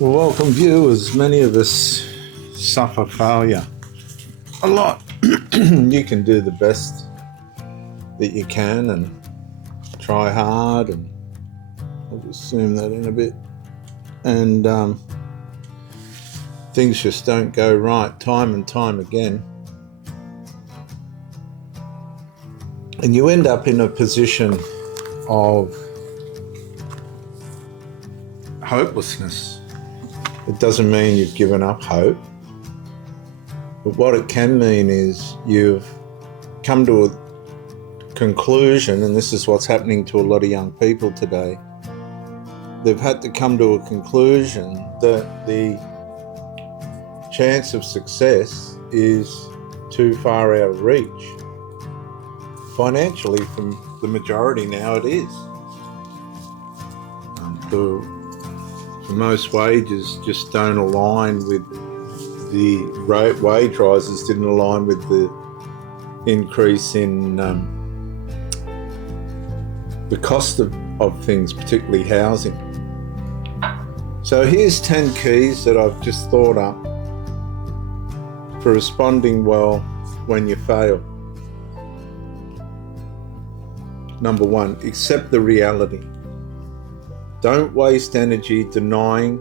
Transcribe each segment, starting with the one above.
Well, welcome viewers. Many of us suffer failure a lot. You can do the best that you can and try hard, and I'll just zoom that in a bit, and things just don't go right time and time again, and you end up in a position of hopelessness. It doesn't mean you've given up hope, but what it can mean is you've come to a conclusion, and this is what's happening to a lot of young people today. They've had to come to a conclusion that the chance of success is too far out of reach. Financially, from the majority now, it is. Most wages just don't align with the wage rises, didn't align with the increase in the cost of things, particularly housing. So here's 10 keys that I've just thought up for responding well when you fail. Number 1, accept the reality. Don't waste energy denying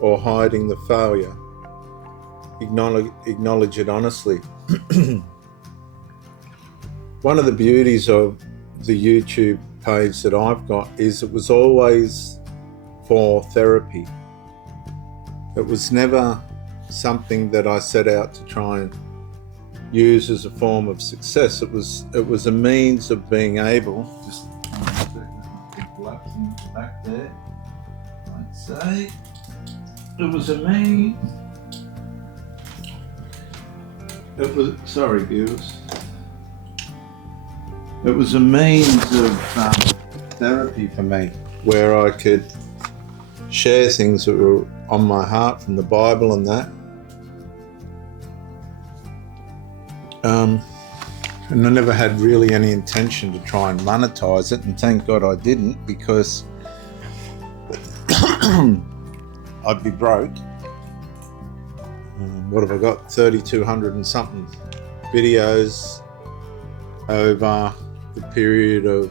or hiding the failure. Acknowledge it honestly. One of the beauties of the YouTube page that I've got is it was always for therapy. It was never something that I set out to try and use as a form of success. It was a means of being able, just back there, I'd say it was a means. Sorry viewers. It was a means of therapy for me, where I could share things that were on my heart from the Bible and that. And I never had really any intention to try and monetize it, and thank God I didn't, because I'd be broke. What have I got? 3,200 and something videos over the period of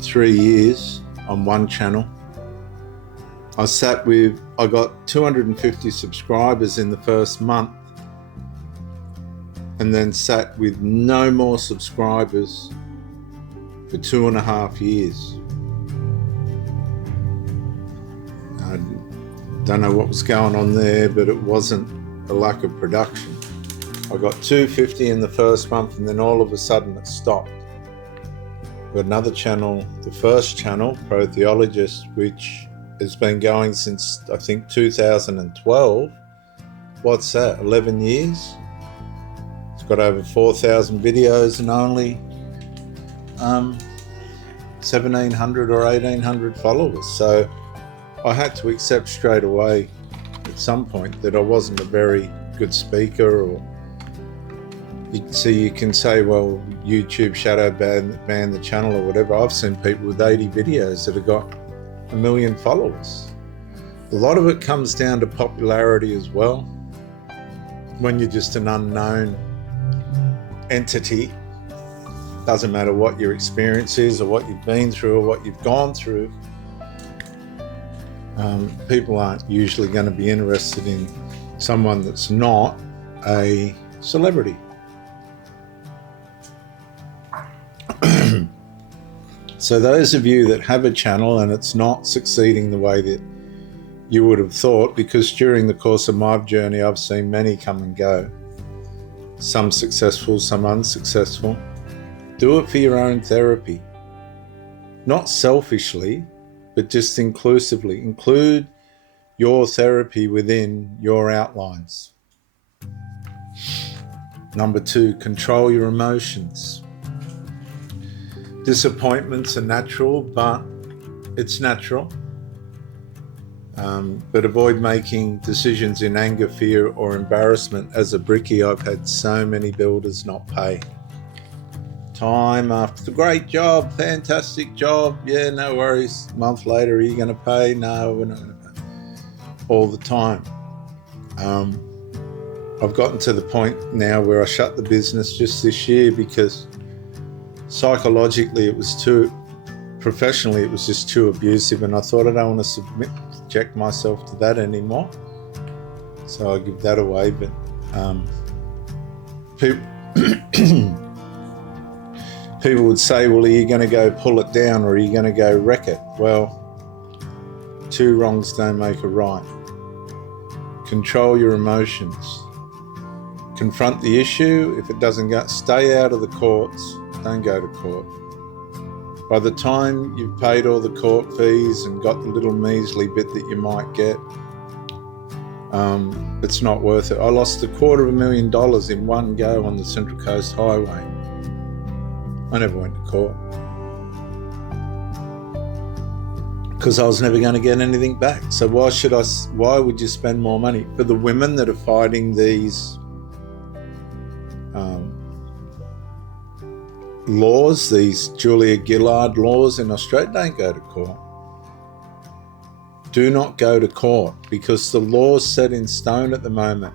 3 years on one channel. I got 250 subscribers in the first month, and then sat with no more subscribers for 2.5 years. I don't know what was going on there, but it wasn't a lack of production. I got 250 in the first month, and then all of a sudden it stopped. I've got another channel, the first channel, ProTheologist, which has been going since I think 2012. What's that, 11 years? It's got over 4,000 videos and only 1,700 or 1,800 followers. So I had to accept straight away at some point that I wasn't a very good speaker, or so you can say, well, YouTube shadow banned the channel or whatever. I've seen people with 80 videos that have got 1 million followers. A lot of it comes down to popularity as well. When you're just an unknown entity, doesn't matter what your experience is or what you've been through or what you've gone through, people aren't usually going to be interested in someone that's not a celebrity. So those of you that have a channel and it's not succeeding the way that you would have thought, because during the course of my journey I've seen many come and go, some successful, some unsuccessful, do it for your own therapy. Not selfishly, but just inclusively. Include your therapy within your outlines. Number 2, control your emotions. Disappointments are natural, but it's natural. But avoid making decisions in anger, fear, or embarrassment. As a brickie, I've had so many builders not pay. time after, great job, fantastic job, yeah, no worries. A month later, are you going to pay? No, we're not going to pay. All the time. I've gotten to the point now where I shut the business just this year because psychologically professionally it was just too abusive, and I thought I don't want to subject myself to that anymore. So I give that away. But people would say, well, are you going to go pull it down or are you going to go wreck it? Well, two wrongs don't make a right. Control your emotions. Confront the issue. If it doesn't go, stay out of the courts. Don't go to court. By the time you've paid all the court fees and got the little measly bit that you might get, it's not worth it. I lost $250,000 in one go on the Central Coast Highway. I never went to court because I was never going to get anything back. So why would you spend more money? For the women that are fighting these laws, these Julia Gillard laws in Australia, don't go to court. Do not go to court, because the law's set in stone at the moment.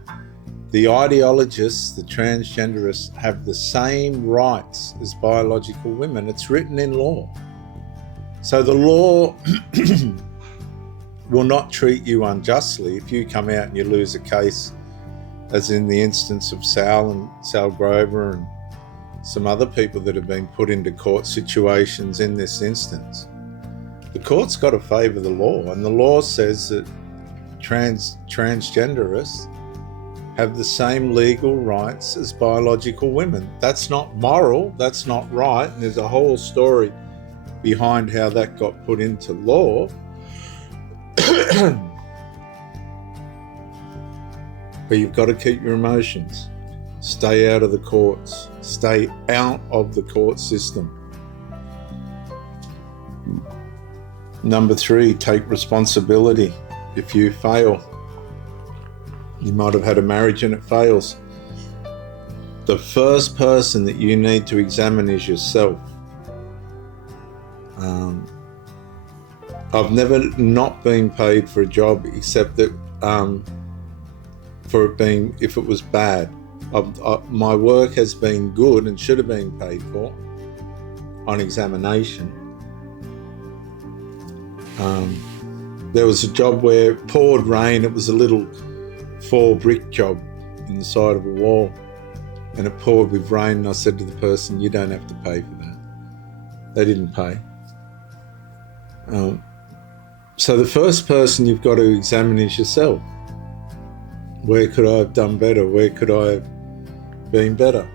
The ideologists, the transgenderists, have the same rights as biological women. It's written in law. So the law will not treat you unjustly if you come out and you lose a case, as in the instance of Sal Grover and some other people that have been put into court situations in this instance. The court's got to favour the law, and the law says that transgenderists have the same legal rights as biological women. That's not moral, that's not right, and there's a whole story behind how that got put into law. But you've got to keep your emotions. Stay out of the courts. Stay out of the court system. Number 3, take responsibility. If you fail, you might have had a marriage and it fails. The first person that you need to examine is yourself. I've never not been paid for a job except that for it being, if it was bad. My work has been good and should have been paid for on examination. There was a job where it poured rain. It was a little 4-brick job in the side of a wall, and it poured with rain, and I said to the person, you don't have to pay for that. They didn't pay. So the first person you've got to examine is yourself. Where could I have done better? Where could I have been better?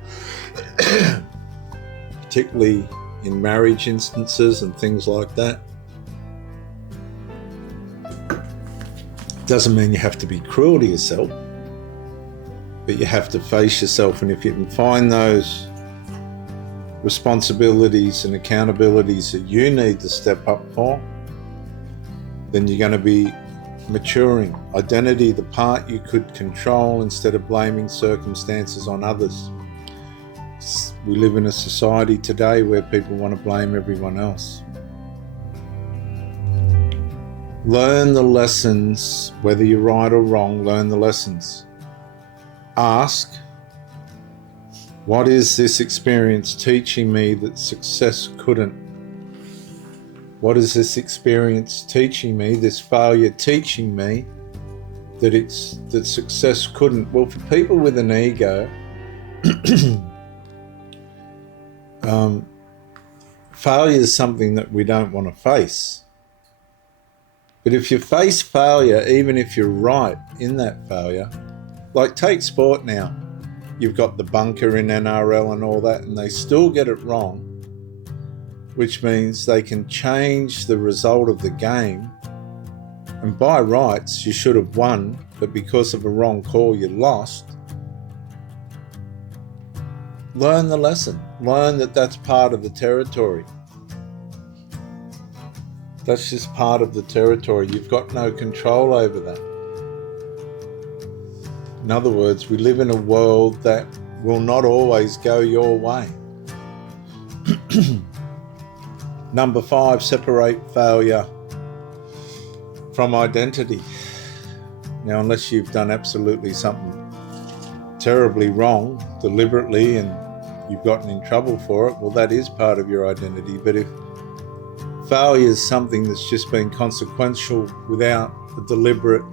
Particularly in marriage instances and things like that. Doesn't mean you have to be cruel to yourself, but you have to face yourself, and if you can find those responsibilities and accountabilities that you need to step up for, then you're going to be maturing. Identity, the part you could control instead of blaming circumstances on others. We live in a society today where people want to blame everyone else. Learn the lessons, whether you're right or wrong, learn the lessons. Ask, what is this experience teaching me that success couldn't? What is this experience teaching me, this failure teaching me that success couldn't? Well, for people with an ego, failure is something that we don't want to face. But if you face failure, even if you're right in that failure, like take sport now, you've got the bunker in NRL and all that, and they still get it wrong, which means they can change the result of the game. And by rights, you should have won, but because of a wrong call, you lost. Learn the lesson. Learn that that's part of the territory. That's just part of the territory. You've got no control over that. In other words, we live in a world that will not always go your way. Number 5, separate failure from identity. Now, unless you've done absolutely something terribly wrong, deliberately, and you've gotten in trouble for it, well, that is part of your identity. But if failure is something that's just been consequential without a deliberate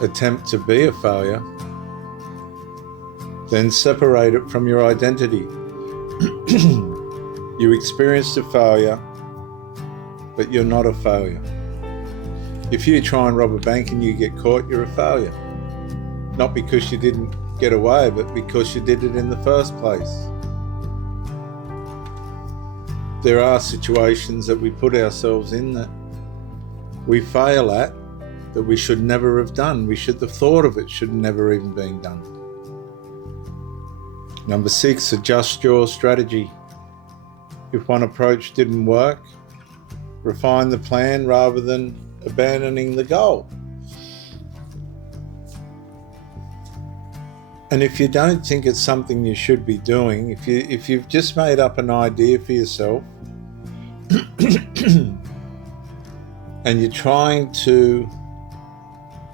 attempt to be a failure, then separate it from your identity. You experienced a failure, but you're not a failure. If you try and rob a bank and you get caught, you're a failure. Not because you didn't get away, but because you did it in the first place. There are situations that we put ourselves in that we fail at, that we should never have done. We should have thought of it, should never even been done. Number 6, adjust your strategy. If one approach didn't work, refine the plan rather than abandoning the goal. And if you don't think it's something you should be doing, if you've just made up an idea for yourself and you're trying to,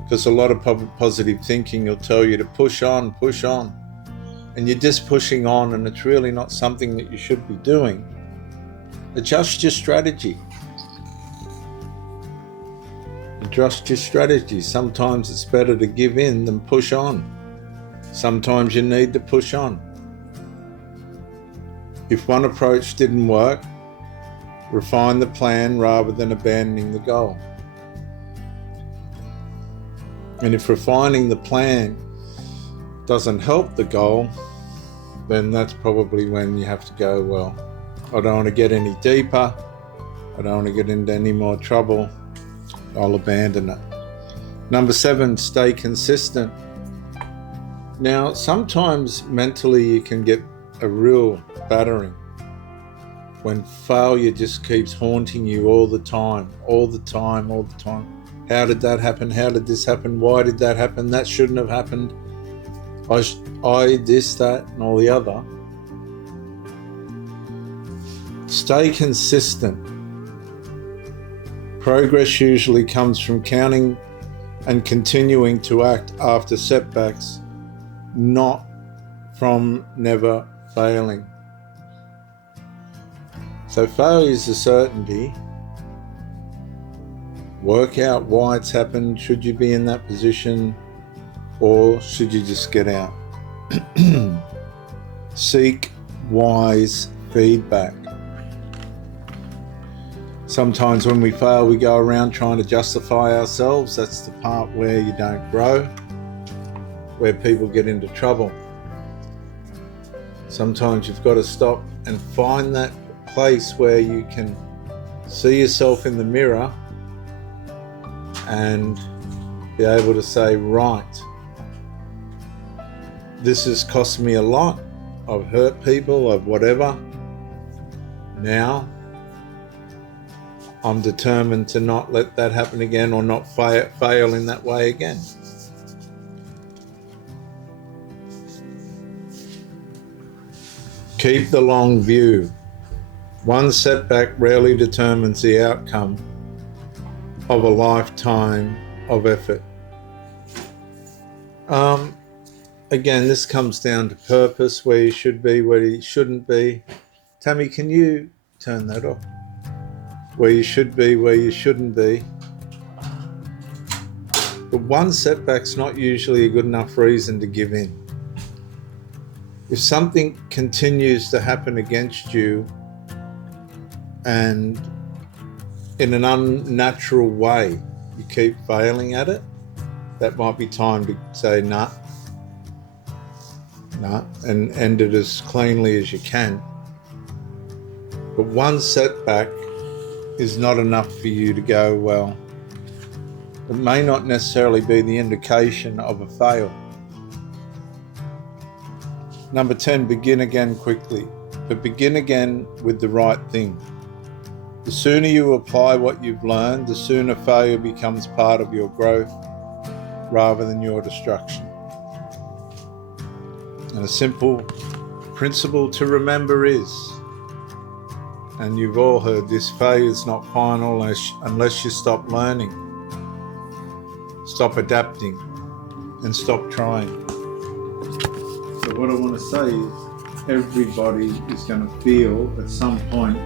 because a lot of positive thinking will tell you to push on, and you're just pushing on and it's really not something that you should be doing, adjust your strategy. Adjust your strategy. Sometimes it's better to give in than push on. Sometimes you need to push on. If one approach didn't work, refine the plan rather than abandoning the goal. And if refining the plan doesn't help the goal, then that's probably when you have to go, well, I don't want to get any deeper. I don't want to get into any more trouble. I'll abandon it. Number 7, stay consistent. Now, sometimes mentally you can get a real battering when failure just keeps haunting you all the time. How did that happen? How did this happen? Why did that happen? That shouldn't have happened. I this, that, and all the other. Stay consistent. Progress usually comes from counting and continuing to act after setbacks, not from never failing. So failure is a certainty. Work out why it's happened. Should you be in that position, or should you just get out? Seek wise feedback. Sometimes when we fail, we go around trying to justify ourselves. That's the part where you don't grow, where people get into trouble. Sometimes you've got to stop and find that place where you can see yourself in the mirror and be able to say, right, this has cost me a lot. I've hurt people, I've whatever. Now, I'm determined to not let that happen again, or not fail in that way again. Keep the long view. One setback rarely determines the outcome of a lifetime of effort. Again, this comes down to purpose, where you should be, where you shouldn't be. Tammy, can you turn that off? Where you should be, where you shouldn't be. But one setback's not usually a good enough reason to give in. If something continues to happen against you and in an unnatural way, you keep failing at it, that might be time to say nah, and end it as cleanly as you can. But one setback is not enough for you to go, well, it may not necessarily be the indication of a fail. Number 10, begin again quickly, but begin again with the right thing. The sooner you apply what you've learned, the sooner failure becomes part of your growth rather than your destruction. And a simple principle to remember is, and you've all heard this, failure is not final unless you stop learning, stop adapting, and stop trying. So what I want to say is everybody is going to feel at some point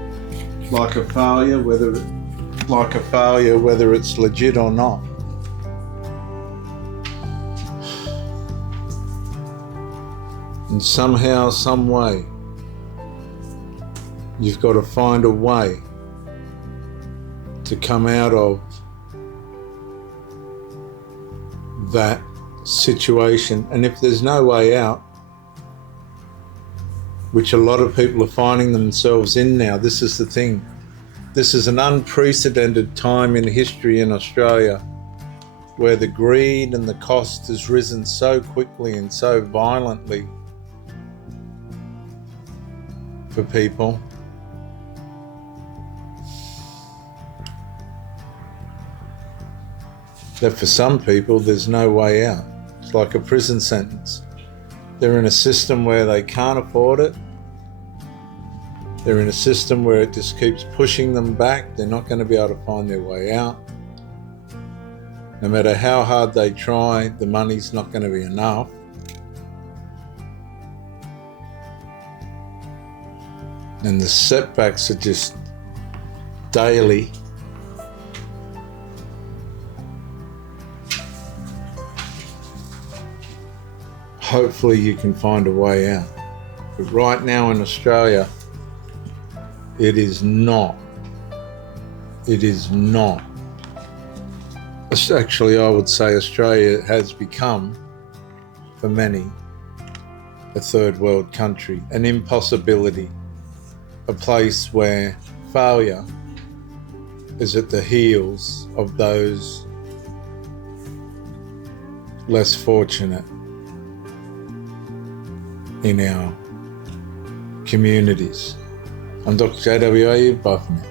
like a failure, whether it's legit or not. And somehow, some way, you've got to find a way to come out of that situation. And if there's no way out, which a lot of people are finding themselves in now, this is the thing. This is an unprecedented time in history in Australia where the greed and the cost has risen so quickly and so violently for people. That for some people there's no way out. It's like a prison sentence. They're in a system where they can't afford it. They're in a system where it just keeps pushing them back. They're not going to be able to find their way out. No matter how hard they try, the money's not going to be enough. And the setbacks are just daily. Hopefully you can find a way out. But right now in Australia, it is not. Actually, I would say Australia has become, for many, a third world country, an impossibility, a place where failure is at the heels of those less fortunate in our communities. I'm Dr. JWA, bye for now.